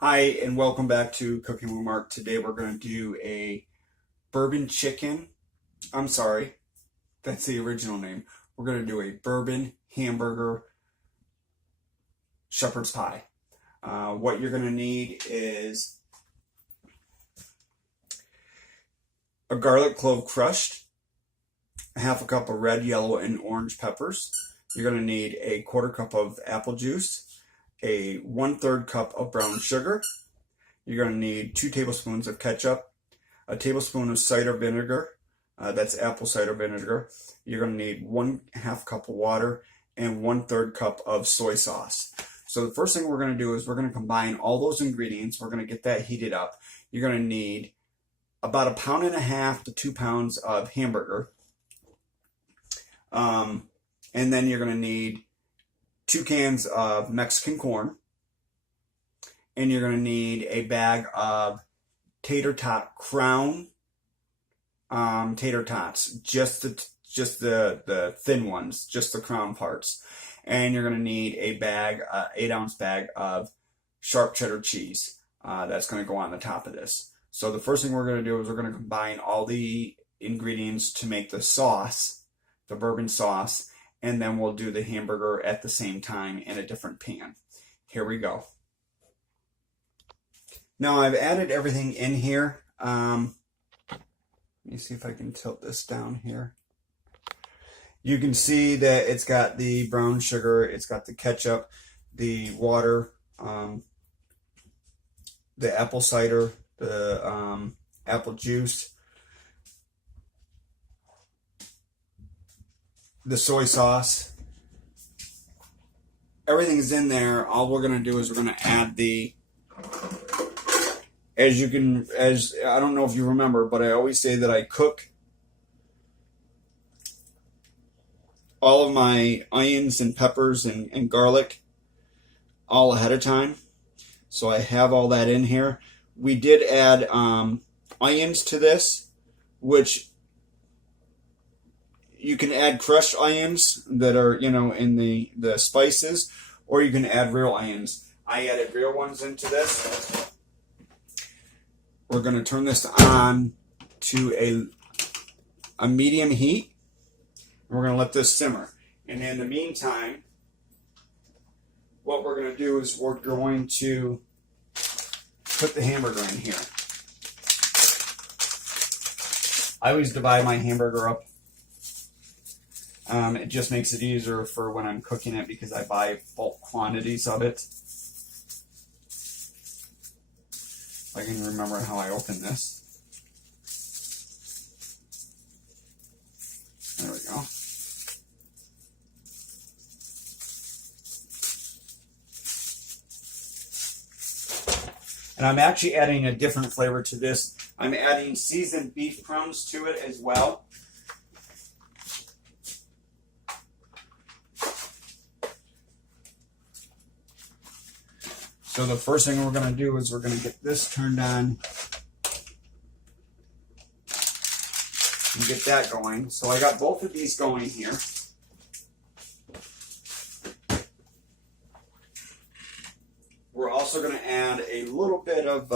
Hi, and welcome back to Cooking with Mark. Today we're going to do a bourbon chicken. I'm sorry, that's the original name. We're going to do a bourbon hamburger shepherd's pie. What you're going to need is a garlic clove crushed, a half a cup of red, yellow, and orange peppers. You're going to need a quarter cup of apple juice, a 1/3 cup of brown sugar. You're going to need 2 tablespoons of ketchup, a tablespoon of cider vinegar, that's apple cider vinegar. You're going to need 1/2 cup of water and 1/3 cup of soy sauce. So the first thing we're going to do is we're going to combine all those ingredients. We're going to get that heated up. You're going to need about 1.5 pounds to 2 pounds of hamburger. And then you're going to need 2 cans of Mexican corn, and you're going to need a bag of tater tot crown tater tots, just the thin ones, just the crown parts. And you're going to need a bag, 8-ounce bag of sharp cheddar cheese. That's going to go on the top of this. So the first thing we're going to do is we're going to combine all the ingredients to make the sauce, the bourbon sauce, and then we'll do the hamburger at the same time in a different pan. Here we go. Now I've added everything in here. Let me see if I can tilt this down here. You can see that it's got the brown sugar, it's got the ketchup, the water, the apple cider, the apple juice, the soy sauce. Everything's in there. All we're going to do is we're going to add the, as I don't know if you remember, but I always say that I cook all of my onions and peppers and garlic all ahead of time. So I have all that in here. We did add onions to this, which you can add crushed onions that are, in the spices, or you can add real onions. I added real ones into this. We're going to turn this on to a medium heat. We're going to let this simmer. And in the meantime, what we're going to do is we're going to put the hamburger in here. I always divide my hamburger up. It just makes it easier for when I'm cooking it because I buy bulk quantities of it. I can remember how I open this. There we go. And I'm actually adding a different flavor to this. I'm adding seasoned beef crumbs to it as well. So the first thing we're going to do is we're going to get this turned on and get that going. So I got both of these going here. We're also going to add a little bit of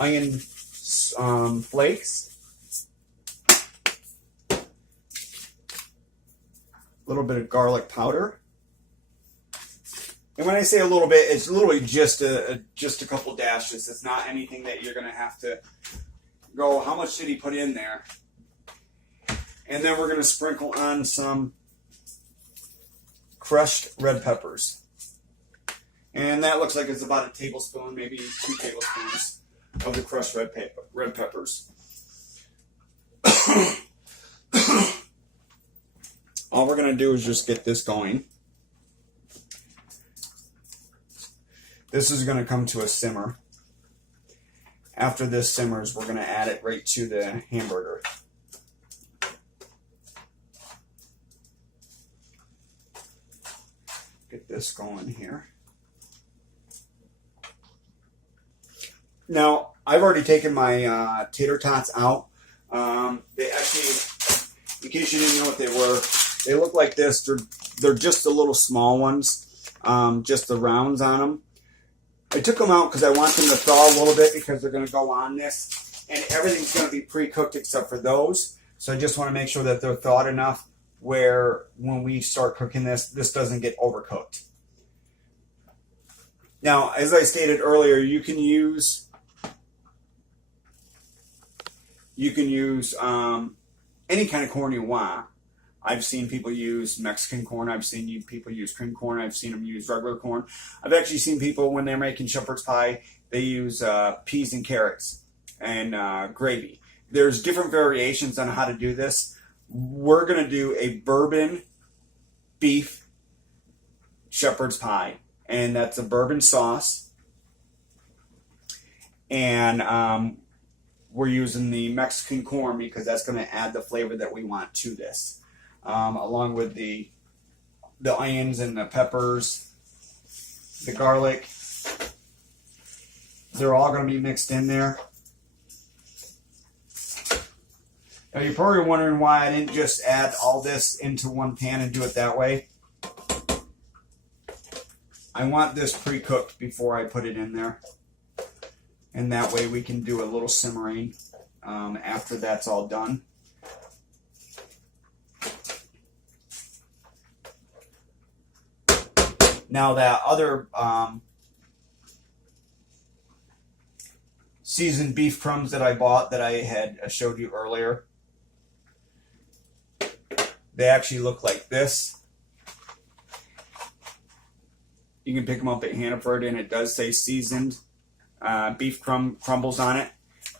onion flakes, a little bit of garlic powder. And when I say a little bit, it's literally just a couple dashes. It's not anything that you're going to have to go, how much did he put in there? And then we're going to sprinkle on some crushed red peppers. And that looks like it's about a tablespoon, maybe 2 tablespoons of the crushed red peppers. All we're going to do is just get this going. This is going to come to a simmer. After this simmers, we're going to add it right to the hamburger. Get this going here. Now, I've already taken my tater tots out. They actually, in case you didn't know what they were, they look like this. They're just the little small ones. just the rounds on them. I took them out because I want them to thaw a little bit because they're going to go on this. And everything's going to be pre-cooked except for those. So I just want to make sure that they're thawed enough where when we start cooking this, this doesn't get overcooked. Now, as I stated earlier, you can use any kind of corn you want. I've seen people use Mexican corn. I've seen people use cream corn. I've seen them use regular corn. I've actually seen people, when they're making shepherd's pie, they use peas and carrots and gravy. There's different variations on how to do this. We're going to do a bourbon beef shepherd's pie. And that's a bourbon sauce. And we're using the Mexican corn because that's going to add the flavor that we want to this. Along with the onions and the peppers, the garlic. They're all going to be mixed in there. Now you're probably wondering why I didn't just add all this into one pan and do it that way. I want this pre-cooked before I put it in there. And that way we can do a little simmering after that's all done. Now that other seasoned beef crumbs that I bought that I had showed you earlier, they actually look like this. You can pick them up at Hannaford, and it does say seasoned beef crumbles on it.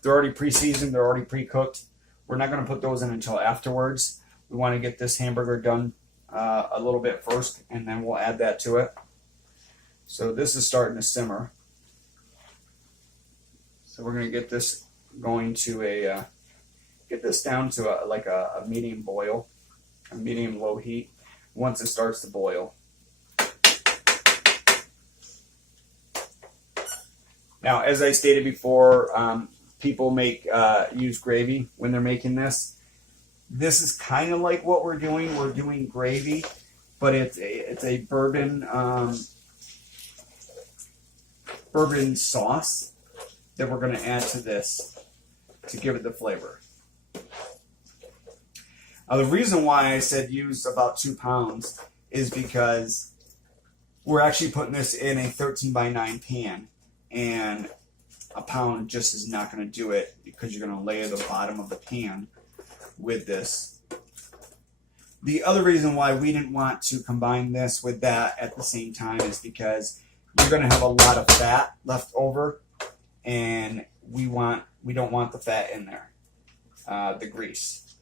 They're already pre-seasoned. They're already pre-cooked. We're not going to put those in until afterwards. We want to get this hamburger done a little bit first, and then we'll add that to it. So this is starting to simmer. So we're going to get this going to get this down to a medium boil, a medium low heat once it starts to boil. Now, as I stated before, people use gravy when they're making this. This is kind of like what we're doing. We're doing gravy, but it's a bourbon sauce that we're going to add to this to give it the flavor. The reason why I said use about 2 pounds is because we're actually putting this in a 13 by 9 pan. And a pound just is not going to do it because you're going to layer the bottom of the pan with this. The other reason why we didn't want to combine this with that at the same time is because you're going to have a lot of fat left over, and we don't want the fat in there, the grease.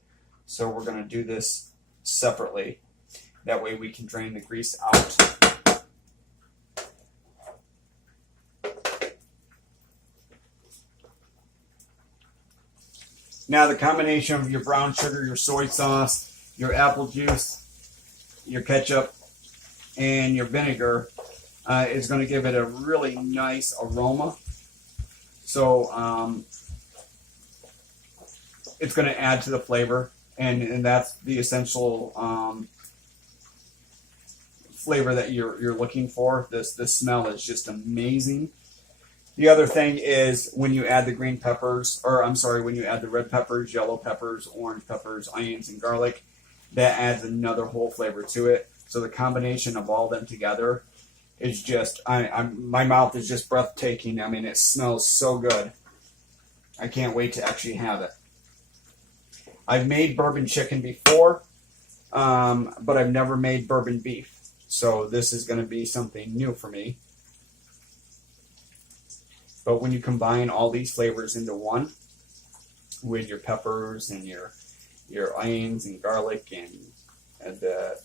So we're going to do this separately. That way we can drain the grease out. Now the combination of your brown sugar, your soy sauce, your apple juice, your ketchup, and your vinegar is going to give it a really nice aroma. So it's going to add to the flavor, and that's the essential flavor that you're looking for. This smell is just amazing. The other thing is when you add the green peppers, when you add the red peppers, yellow peppers, orange peppers, onions, and garlic, that adds another whole flavor to it. So the combination of all them together is just, my mouth is just breathtaking. I mean, it smells so good. I can't wait to actually have it. I've made bourbon chicken before, but I've never made bourbon beef. So this is going to be something new for me. But when you combine all these flavors into one, with your peppers and your onions and garlic and the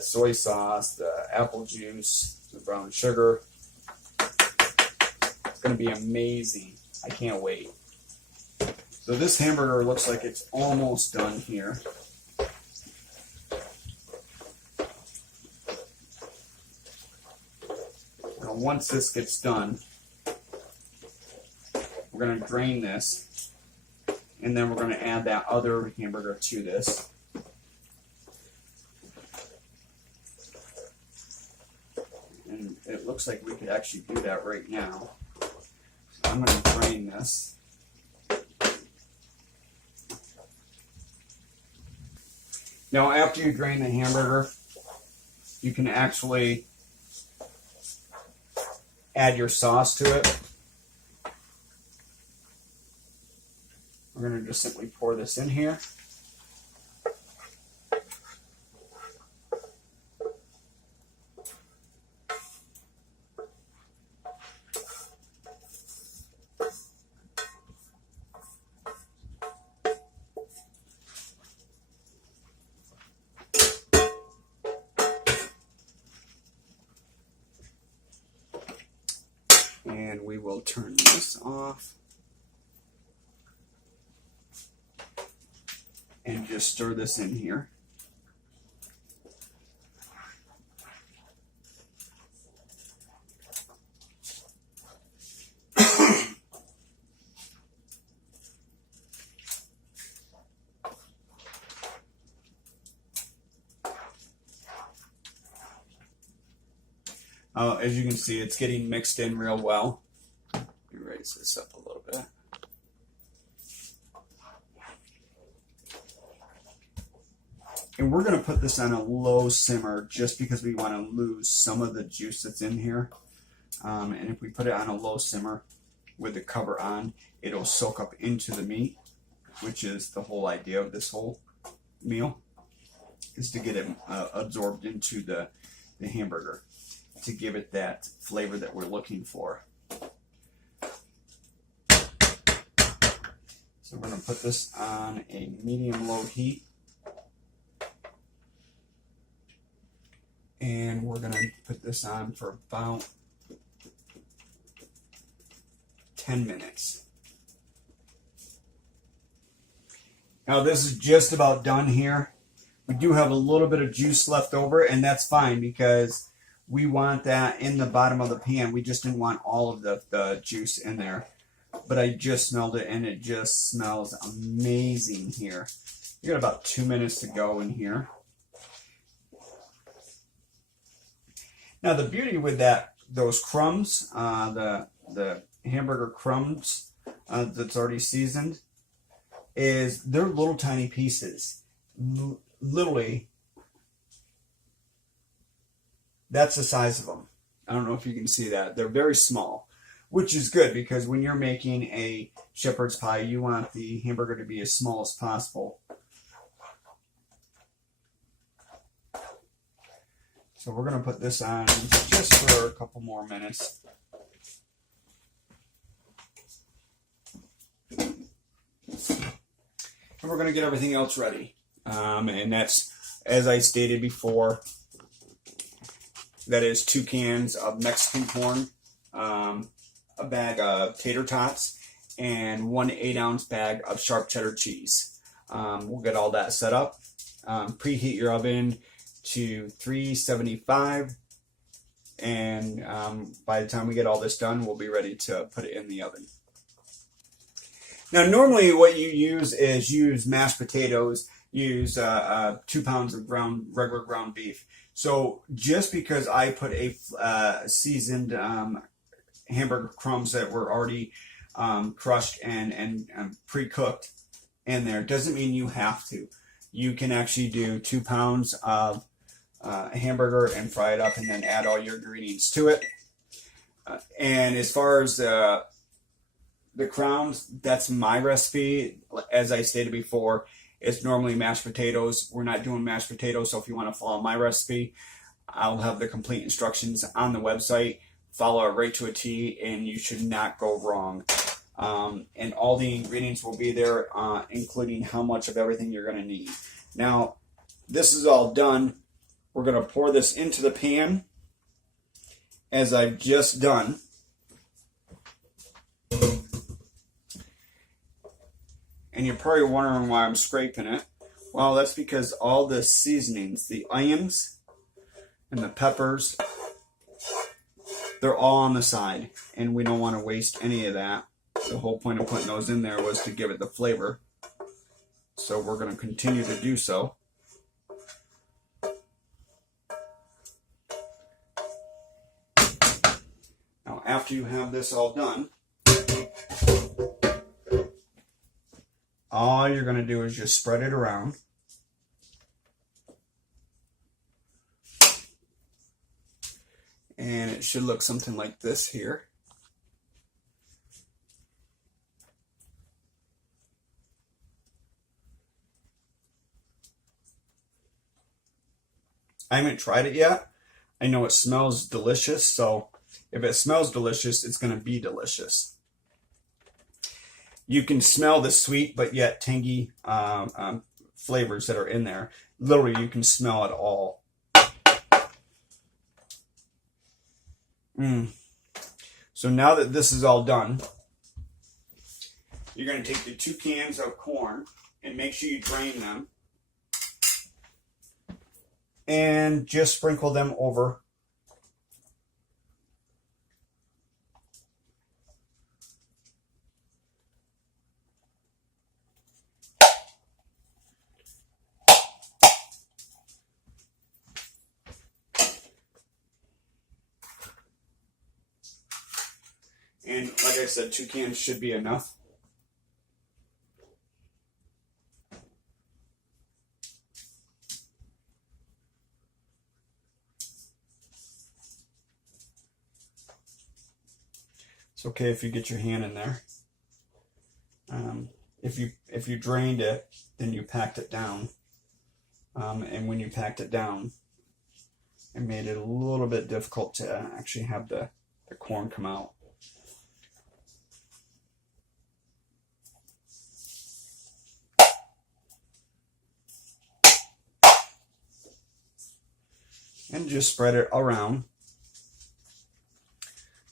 soy sauce, the apple juice, the brown sugar, it's going to be amazing. I can't wait. So this hamburger looks like it's almost done here. Now once this gets done, we're going to drain this, and then we're going to add that other hamburger to this. And it looks like we could actually do that right now. So I'm going to drain this. Now, after you drain the hamburger, you can actually add your sauce to it. We're going to just simply pour this in here. And we will turn this off and just stir this in here. As you can see, it's getting mixed in real well. Let me raise this up a little bit. And we're going to put this on a low simmer just because we want to lose some of the juice that's in here. And if we put it on a low simmer with the cover on, it'll soak up into the meat, which is the whole idea of this whole meal, is to get it absorbed into the hamburger, to give it that flavor that we're looking for. So we're going to put this on a medium-low heat. And we're going to put this on for about 10 minutes. Now this is just about done here. We do have a little bit of juice left over, and that's fine because we want that in the bottom of the pan. We just didn't want all of the juice in there. But I just smelled it, and it just smells amazing here. We got about 2 minutes to go in here. Now the beauty with those crumbs, the hamburger crumbs that's already seasoned, is they're little tiny pieces. Literally, that's the size of them. I don't know if you can see that. They're very small, which is good because when you're making a shepherd's pie, you want the hamburger to be as small as possible. So we're going to put this on just for a couple more minutes. And we're going to get everything else ready. And that's, as I stated before, that is 2 cans of Mexican corn, a bag of tater tots, and 1 8-ounce bag of sharp cheddar cheese. We'll get all that set up. Preheat your oven to 375, and by the time we get all this done, we'll be ready to put it in the oven. Now, normally what you use mashed potatoes, use 2 pounds of regular ground beef. So just because I put a seasoned hamburger crumbs that were already crushed and pre-cooked in there doesn't mean you have to. You can actually do 2 pounds of hamburger and fry it up and then add all your ingredients to it. And as far as the crowns, that's my recipe. As I stated before, it's normally mashed potatoes. We're not doing mashed potatoes, so if you want to follow my recipe, I'll have the complete instructions on the website. Follow it right to a T, and you should not go wrong. And all the ingredients will be there, including how much of everything you're going to need. Now, this is all done. We're going to pour this into the pan, as I've just done. And you're probably wondering why I'm scraping it. Well, that's because all the seasonings, the onions and the peppers, they're all on the side, and we don't want to waste any of that. The whole point of putting those in there was to give it the flavor. So we're going to continue to do so. after you have this all done, all you're going to do is just spread it around. And it should look something like this here. I haven't tried it yet. I know it smells delicious, so if it smells delicious, it's going to be delicious. You can smell the sweet but yet tangy flavors that are in there. Literally, you can smell it all. So now that this is all done, you're going to take the 2 cans of corn and make sure you drain them. And just sprinkle them over. And like I said, 2 cans should be enough. It's okay if you get your hand in there. If you drained it, then you packed it down. And when you packed it down, it made it a little bit difficult to actually have the corn come out. And just spread it around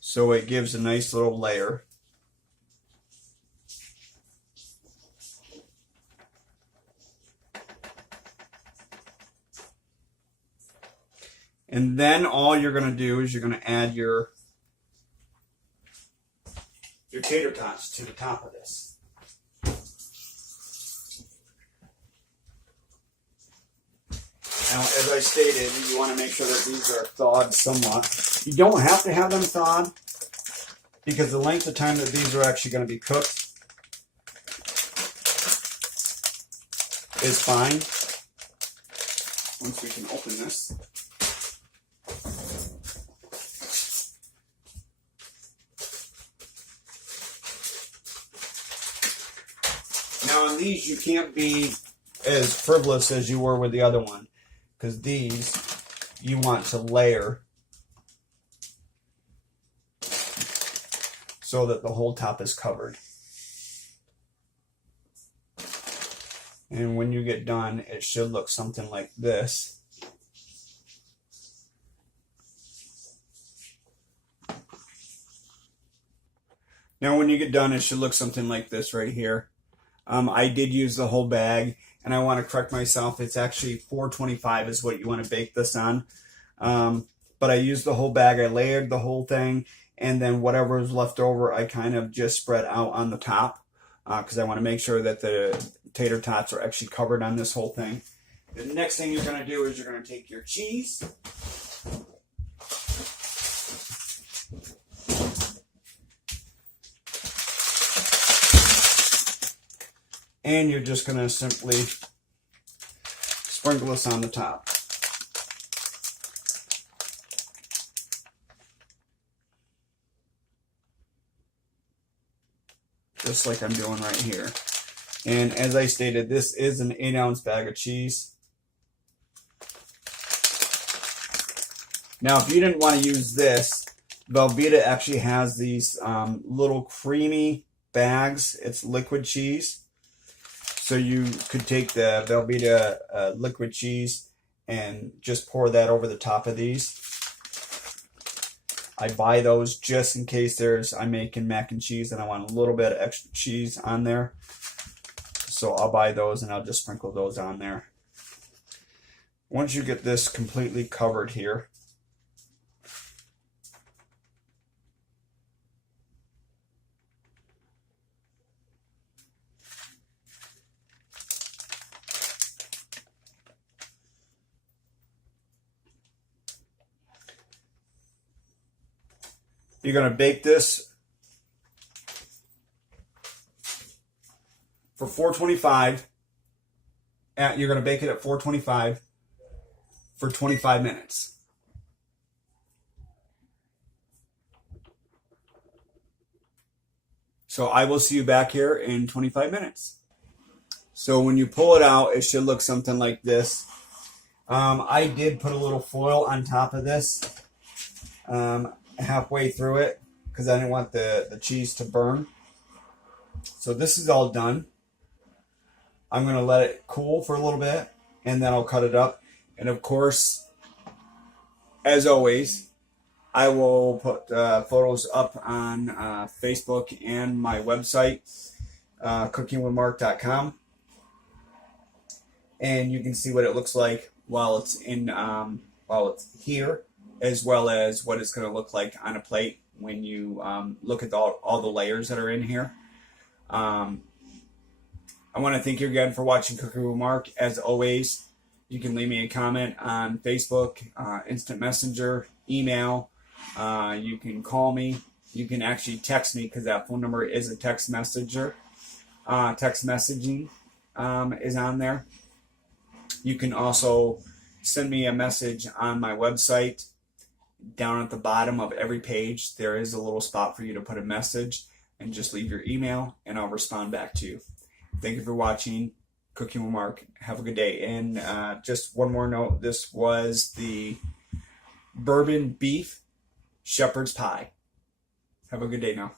so it gives a nice little layer. And then all you're going to do is you're going to add your tater tots to the top of this. Now, as I stated, you want to make sure that these are thawed somewhat. You don't have to have them thawed, because the length of time that these are actually going to be cooked is fine. Once we can open this. Now on these, you can't be as frivolous as you were with the other one, because these you want to layer so that the whole top is covered. And when you get done, it should look something like this. Now when you get done, it should look something like this right here. I did use the whole bag, and I want to correct myself. It's actually $4.25 is what you want to bake this on. But I used the whole bag. I layered the whole thing, and then whatever was left over, I kind of just spread out on the top because I want to make sure that the tater tots are actually covered on this whole thing. The next thing you're going to do is you're going to take your cheese. And you're just going to simply sprinkle this on the top. Just like I'm doing right here. And as I stated, this is an 8-ounce bag of cheese. Now, if you didn't want to use this, Velveeta actually has these little creamy bags. It's liquid cheese. So you could take the Velveeta liquid cheese and just pour that over the top of these. I buy those just in case I'm making mac and cheese and I want a little bit of extra cheese on there. So I'll buy those and I'll just sprinkle those on there. Once you get this completely covered here, You're going to bake this for 425. You're going to bake it at 425 for 25 minutes. So I will see you back here in 25 minutes. So when you pull it out, it should look something like this. I did put a little foil on top of this halfway through it because I didn't want the cheese to burn. So this is all done. I'm going to let it cool for a little bit and then I'll cut it up. And of course, as always, I will put photos up on Facebook and my website, cookingwithmark.com. And you can see what it looks like while it's here, as well as what it's going to look like on a plate when you look at all the layers that are in here. I want to thank you again for watching Cooking with Mark. As always, you can leave me a comment on Facebook, Instant Messenger, email. You can call me. You can actually text me because that phone number is a text messenger. Text messaging is on there. You can also send me a message on my website. Down at the bottom of every page, there is a little spot for you to put a message and just leave your email and I'll respond back to you. Thank you for watching Cooking with Mark. Have a good day. And just one more note, this was the Bourbon beef shepherd's pie. Have a good day now.